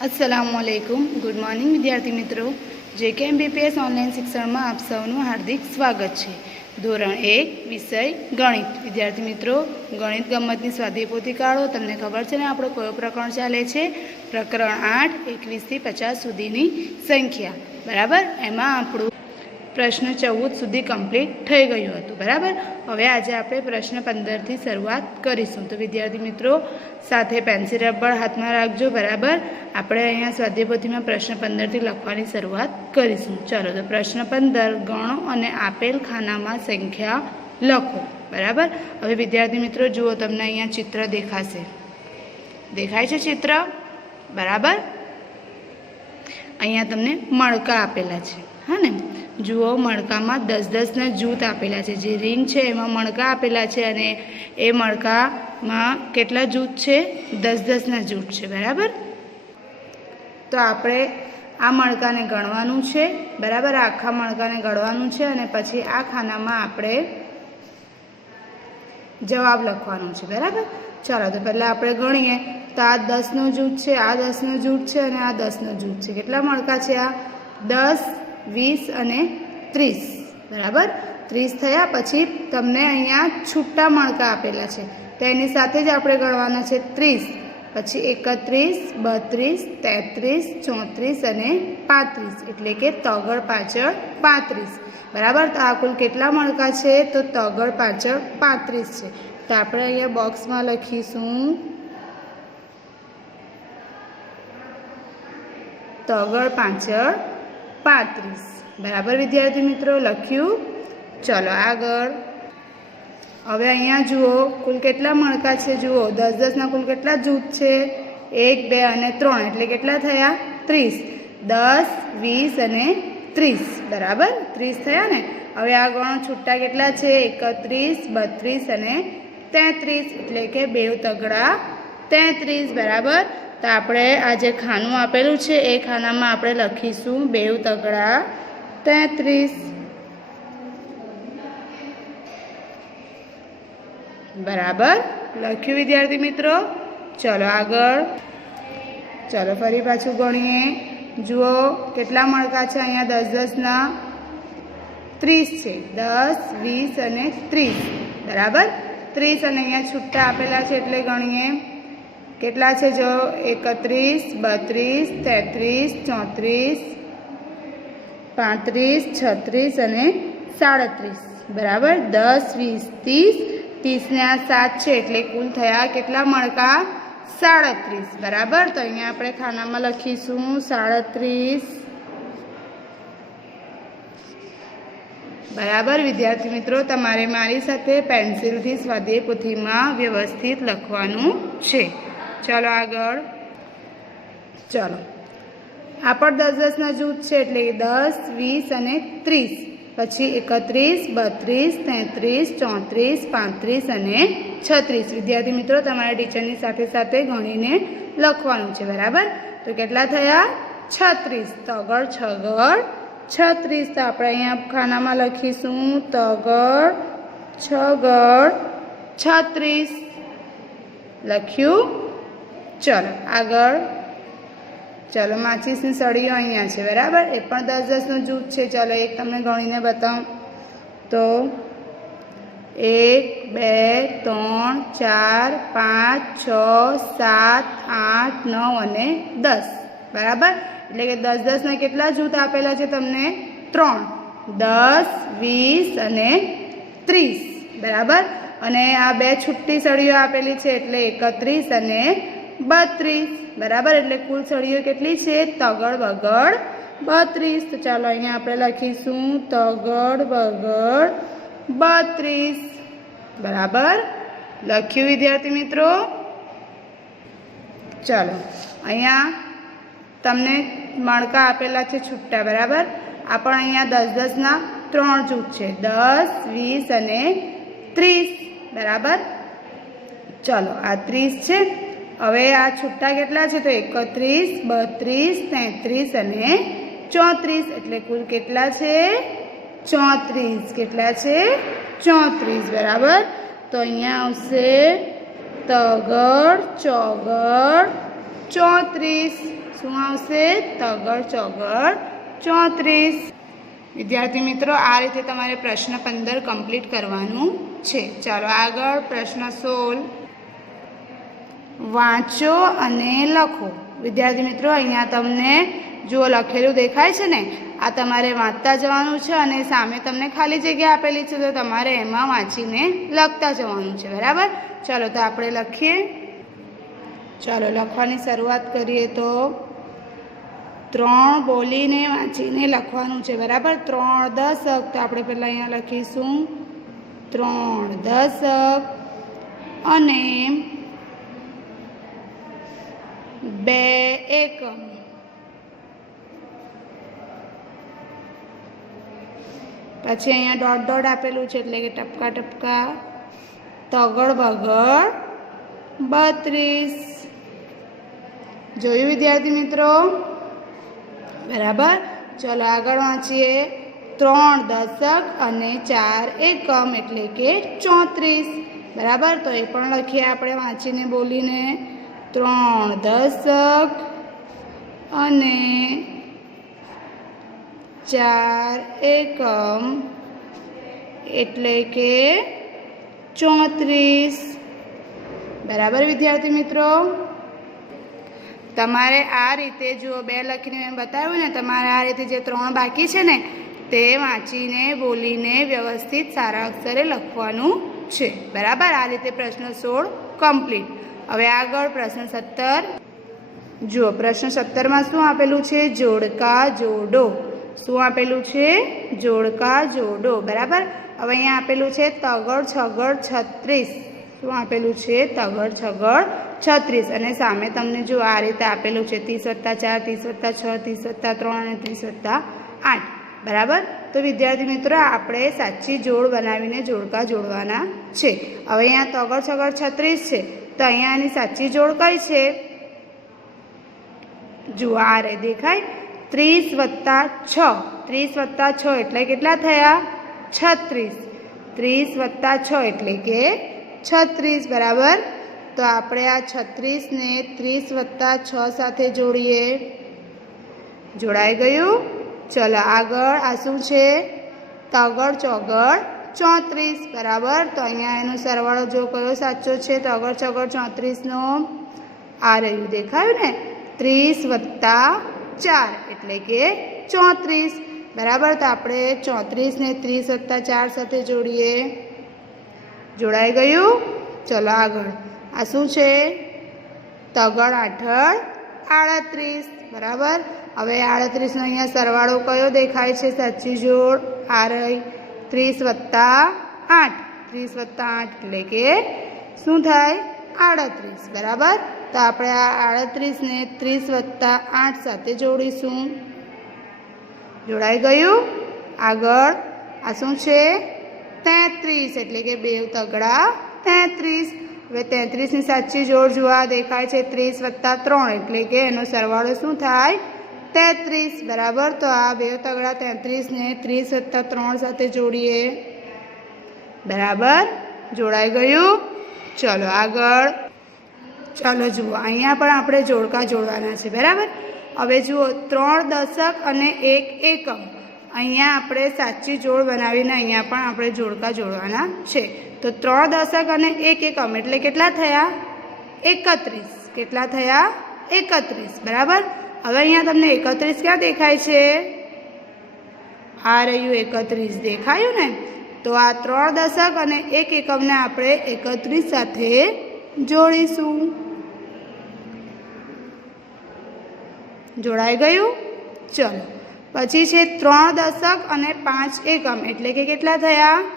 અસલામુઅલૈકુમ good morning વિદ્યાર્થી મિત્રો. જે કે એમબીપીએસ ઓનલાઈન શિક્ષણમાં આપ સૌનું હાર્દિક સ્વાગત છે. ધોરણ એક વિષય ગણિત. વિદ્યાર્થી મિત્રો, ગણિત ગમતની સ્વાધ્યાય પોથી કાઢો. તમને ખબર છે ને આપણો કયો પ્રકરણ ચાલે છે? પ્રકરણ આઠ, એકવીસથી પચાસ સુધીની સંખ્યા. બરાબર? એમાં આપણું પ્રશ્ન ચૌદ સુધી કમ્પ્લીટ થઈ ગયું હતું, બરાબર? હવે આજે આપણે પ્રશ્ન પંદરથી શરૂઆત કરીશું. તો વિદ્યાર્થી મિત્રો, સાથે પેન્સિલ રબર હાથમાં રાખજો, બરાબર? આપણે અહીંયા સ્વાધ્યાયપોથીમાં પ્રશ્ન પંદરથી લખવાની શરૂઆત કરીશું. ચલો, તો પ્રશ્ન પંદર, ગણો અને આપેલ ખાનામાં સંખ્યા લખો, બરાબર? હવે વિદ્યાર્થી મિત્રો, જુઓ તમને અહીંયા ચિત્ર દેખાશે. દેખાય છે ચિત્ર? બરાબર? અહીંયા તમને મણકા આપેલા છે. હા ને? જુઓ, મણકામાં દસ દસના જૂથ આપેલા છે. જે રિંગ છે, એમાં મણકા આપેલા છે અને એ મણકામાં કેટલા જૂથ છે? દસ દસના જૂથ છે, બરાબર? તો આપણે આ મણકાને ગણવાનું છે, બરાબર? આખા મણકાને ગણવાનું છે અને પછી આ ખાનામાં આપણે જવાબ લખવાનું છે, બરાબર? ચાલો, તો પહેલાં આપણે ગણીએ. તો આ દસનો જૂથ છે, આ દસનો જૂથ છે અને આ દસનો જૂથ છે. કેટલા મણકા છે આ? દસ વીસ અને ત્રીસ. બરાબર? ત્રીસ થયા પછી તમને અહીંયા છૂટા મણકા આપેલા છે. તો એની સાથે જ આપણે ગણવાના છે ત્રીસ. પછી એકત્રીસ, બત્રીસ, તેત્રીસ, ચોત્રીસ અને પાંત્રીસ. એટલે કે તગડ પાછળ પાંત્રીસ. બરાબર? તો આ કુલ કેટલા મણકા છે? તો તગડ પાછળ પાંત્રીસ છે. તો આપણે અહીંયા બોક્સમાં લખીશું. તગડ પાછળ પાંત્રીસ. બરાબર, વિદ્યાર્થી મિત્રો, લખ્યું. ચલો આગળ. હવે અહીંયા જુઓ, કુલ કેટલા મણકા છે? જુઓ, દસ દસના કુલ કેટલા જૂથ છે? એક, બે અને ત્રણ. એટલે કેટલા થયા? ત્રીસ. દસ, વીસ અને ત્રીસ. બરાબર? ત્રીસ થયા ને? હવે આ ગણો છૂટા કેટલા છે? એકત્રીસ, બત્રીસ અને તેત્રીસ. એટલે કે બેઉ તગડા તેત્રીસ. બરાબર? તો આપણે આ જે ખાનું આપેલું છે, એ ખાનામાં આપણે લખીશું બેવ તગડા તેત્રીસ. બરાબર? લખ્યું, વિદ્યાર્થી મિત્રો? ચલો આગળ. ચલો, ફરી પાછું ગણીએ. જુઓ, કેટલા મણકા છે અહીંયા? દસ દસના ત્રીસ છે. દસ, વીસ અને ત્રીસ. બરાબર? ત્રીસ અને અહીંયા છૂટા આપેલા છે એટલે ગણીએ. કેટલા છે જો? એકત્રીસ, બત્રીસ, તેત્રીસ, ચોત્રીસ, પાંત્રીસ, છત્રીસ અને સાડત્રીસ. બરાબર? દસ, વીસ, ત્રીસ. ત્રીસને આ સાત છે એટલે કુલ થયા કેટલા મણકા સાડત્રીસ. બરાબર? તો અહીંયા આપણે ખાનામાં લખીશું સાડત્રીસ. બરાબર? વિદ્યાર્થી મિત્રો, તમારે મારી સાથે પેન્સિલથી સ્વાધ્યાય પોથીમાં વ્યવસ્થિત લખવાનું છે. ચાલો આગળ. ચાલો. આ પણ દસ દસના જૂથ છે એટલે દસ, વીસ અને ત્રીસ. પછી એકત્રીસ, બત્રીસ, તેત્રીસ, ચોત્રીસ, પાંત્રીસ અને છત્રીસ. વિદ્યાર્થી મિત્રો, તમારા ટીચરની સાથે સાથે ગણીને લખવાનું છે, બરાબર? તો કેટલા થયા? છત્રીસ. તગડ, છગડ, છત્રીસ. તો આપણે અહીંયા ખાનામાં લખીશું તગડ, છગડ, છત્રીસ. લખ્યું? ચલો, આગળ. ચલો, માચીસની સળીઓ અહીંયા છે, બરાબર? એ પણ દસ દસનું જૂથ છે. ચલો, એક તમને ગણીને બતાવું. તો એક, બે, ત્રણ, ચાર, પાંચ, છ, સાત, આઠ, નવ અને દસ. બરાબર? એટલે કે દસ દસના કેટલા જૂથ આપેલા છે તમને? ત્રણ. દસ, વીસ અને ત્રીસ. બરાબર? અને આ બે છુટ્ટી સળીઓ આપેલી છે એટલે એકત્રીસ અને બત્રીસ. બરાબર? એટલે કુલ સળીઓ કેટલી છે? તગડ બગડ બત્રીસ. તો ચાલો અહીંયા આપણે લખીશું. તગડ બગડ બત્રીસ. બરાબર? લખ્યું, વિદ્યાર્થી મિત્રો? ચાલો, અહીંયા તમને મણકા આપેલા છે છૂટા, બરાબર? આ પણ અહીંયા દસ દસના ત્રણ જૂથ છે. દસ, વીસ અને ત્રીસ. બરાબર? ચલો, આ ત્રીસ છે. હવે આ છૂટા કેટલા છે તો એકત્રીસ, બત્રીસ, તેત્રીસ અને ચોત્રીસ. એટલે કુલ કેટલા છે? ચોત્રીસ. કેટલા છે? ચોત્રીસ. બરાબર? તો અહીંયા આવશે તગડ, ચોગડ, ચોત્રીસ. શું આવશે? તગડ, ચોગડ, ચોત્રીસ. વિદ્યાર્થી મિત્રો, આ રીતે તમારે પ્રશ્ન પંદર કમ્પ્લીટ કરવાનું છે. ચાલો આગળ પ્રશ્ન સોળ. વાંચો અને લખો. વિદ્યાર્થી મિત્રો, અહીંયા તમને જો લખેલું દેખાય છે ને? આ તમારે વાંચતા જવાનું છે અને સામે તમને ખાલી જગ્યા આપેલી છે, તો તમારે એમાં વાંચીને લખતા જવાનું છે, બરાબર? ચાલો, તો આપણે લખીએ. ચાલો, લખવાની શરૂઆત કરીએ તો ત્રણ બોલીને વાંચીને લખવાનું છે, બરાબર? ત્રણ દશક, તો આપણે પહેલાં અહીંયા લખીશું. ત્રણ દશક અને બે એકમ પછી અહીંયા ડોટ ડોટ આપેલું છે એટલે કે ટપકા ટપકા. તગડ બગડ બત્રીસ. જોયું વિદ્યાર્થી મિત્રો? બરાબર. ચલો આગળ વાંચીએ. ત્રણ દશક અને ચાર એકમ એટલે કે ચોત્રીસ. બરાબર? તો એ પણ લખીએ આપણે વાંચીને બોલીને. ત્રણ દશક અને ચાર એકમ. એટલે કે ચોત્રીસ. બરાબર, વિદ્યાર્થી મિત્રો? તમારે આ રીતે જુઓ બે લખીને મેં બતાવ્યું ને, તમારે આ રીતે જે ત્રણ બાકી છે ને, તે વાંચીને, બોલીને વ્યવસ્થિત સારા અક્ષરે લખવાનું છે. બરાબર? આ રીતે પ્રશ્ન સોળ કમ્પ્લીટ હવે આગળ પ્રશ્ન સત્તર. જુઓ, પ્રશ્ન સત્તરમાં શું આપેલું છે? જોડકા જોડો. શું આપેલું છે? જોડકા જોડો. બરાબર? હવે અહીંયા આપેલું છે તગડ છગડ છત્રીસ. શું આપેલું છે? તગડ છગડ છત્રીસ. અને સામે તમને જો આ રીતે આપેલું છે ત્રીસ વત્તા ચાર ત્રીસ વત્તા છ ત્રીસ વત્તા ત્રણ અને ત્રીસ વત્તા આઠ. બરાબર? તો વિદ્યાર્થી મિત્રો, આપણે સાચી જોડ બનાવીને જોડકા જોડવાના છે. હવે અહીંયા તગડ છગડ છત્રીસ છે. તો અહીંયા એની સાચી જોડ કઈ છે? જુઓ, આ રે દેખાય. ત્રીસ વત્તા છ. ત્રીસ વત્તા છ એટલે કેટલા થયા? છત્રીસ. ત્રીસ વત્તા છ એટલે કે છત્રીસ, બરાબર? તો આપણે આ છત્રીસને ત્રીસ વત્તા છ સાથે જોડીએ. જોડાઈ ગયું? ચલો આગળ આ શું છે? તગડ ચોગડ ચોત્રીસ, બરાબર? તો અહીંયા એનો સરવાળો જો કયો સાચો છે? તગડ ચોગડ ચોત્રીસનો આ રહ્યું દેખાયું ને? ત્રીસ વત્તા ચાર, એટલે કે ચોત્રીસ. બરાબર? તો આપણે ચોત્રીસને ત્રીસ વત્તા ચાર સાથે જોડીએ. જોડાઈ ગયું? ચલો આગળ. આ શું છે? તગડ આઠળ આડત્રીસ. બરાબર? હવે આડત્રીસનો અહીંયા સરવાળો કયો દેખાય છે? સાચી જોડ આ ત્રીસ વત્તા આઠ. ત્રીસ વત્તા આઠ એટલે કે શું થાય? આડત્રીસ. બરાબર? તો આપણે આ આડત્રીસને ત્રીસ વત્તા આઠ સાથે જોડીશું. જોડાઈ ગયું? આગળ. આ શું છે? તેત્રીસ એટલે કે બે તગડા તેત્રીસ. હવે તેત્રીસની સાચી જોડ જોવા દેખાય છે ત્રીસ વત્તા ત્રણ, એટલે કે એનો સરવાળો શું થાય? તેત્રીસ, બરાબર? તો આ બે તગડા તેત્રીસને ત્રીસ વત્તા ત્રણ સાથે જોડીએ. બરાબર? જોડાઈ ગયું? ચલો આગળ. ચાલો જુઓ, અહીંયા પણ આપણે જોડકા જોડવાના છે, બરાબર? હવે જુઓ, ત્રણ દશક અને એક એકમ. અહીંયા આપણે સાચી જોડ બનાવીને અહીંયા પણ આપણે જોડકા જોડવાના છે. તો ત્રણ દશક અને એક એકમ એટલે કેટલા થયા? એકત્રીસ. કેટલા થયા? એકત્રીસ. બરાબર? હવે અહીંયા તમને એકત્રીસ ક્યાં દેખાય છે? આ રહ્યું એકત્રીસ. દેખાયું ને? તો આ ત્રણ દશક અને એક એકમને આપણે એકત્રીસ સાથે જોડીશું. જોડાઈ ગયું? ચલો. પછી છે ત્રણ દશક અને પાંચ એકમ. એટલે કે કેટલા થયા?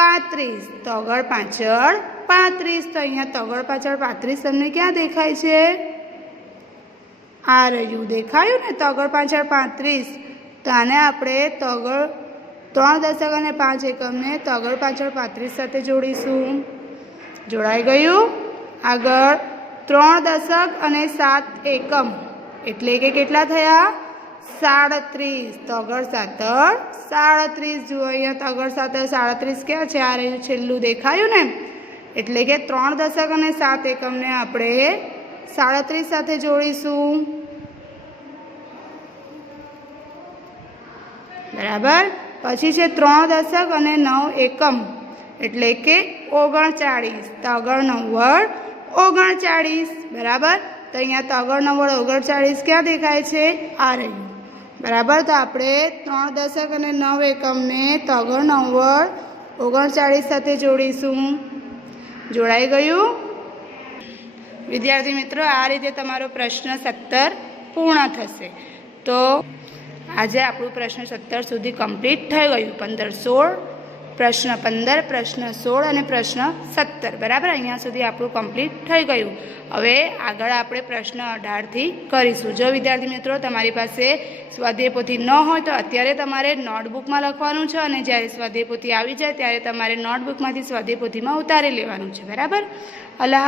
પાંત્રીસ. તગડ પાછળ પાંત્રીસ. તો અહીંયા તગડ પાછળ પાંત્રીસ તમને ક્યાં દેખાય છે? આ રહ્યું દેખાયું ને? તગડ પાછળ પાંત્રીસ. તો આને આપણે તગડ ત્રણ દશક અને પાંચ એકમને તગડ પાછળ પાંત્રીસ સાથે જોડીશું. જોડાઈ ગયું? આગળ ત્રણ દશક અને સાત એકમ. એટલે કે કેટલા થયા? સાડત્રીસ. તગડ સાતર સાડત્રીસ જુઓ અહીંયા તગડ સાતર સાડત્રીસ ક્યાં છે? આ રહ્યું છેલ્લું દેખાયું ને? એટલે કે ત્રણ દશક અને સાત એકમને આપણે સાડત્રીસ સાથે જોડીશું. બરાબર? પછી છે ત્રણ દશક અને નવ એકમ. એટલે કે ઓગણચાળીસ. તગર નવ્વદ ઓગણચાળીસ. બરાબર? તો અહીંયા તગર નવ્વદ ઓગણચાળીસ ક્યાં દેખાય છે? આ રહ્યું. બરાબર? તો આપણે ત્રણ દશક અને નવ એકમને તગર નવ્વળ ઓગણચાળીસ સાથે જોડીશું. જોડાઈ ગયું? વિદ્યાર્થી મિત્રો, આ રીતે તમારો પ્રશ્ન સત્તર પૂર્ણ થશે. તો આજે આપણું પ્રશ્ન સત્તર સુધી કમ્પ્લીટ થઈ ગયું. પંદર સોળ પ્રશ્ન પંદર, પ્રશ્ન સોળ અને પ્રશ્ન સત્તર. બરાબર? અહીંયા સુધી આપણું કમ્પ્લીટ થઈ ગયું. હવે આગળ આપણે પ્રશ્ન અઢારથી કરીશું. જો વિદ્યાર્થી મિત્રો, તમારી પાસે સ્વાધ્યાય પોથી ન હોય તો અત્યારે તમારે નોટબુકમાં લખવાનું છે અને જ્યારે સ્વાધ્યાય આવી જાય ત્યારે તમારે નોટબુકમાંથી સ્વાધ્યાય પોથીમાં ઉતારી લેવાનું છે. બરાબર? અલ્લાહ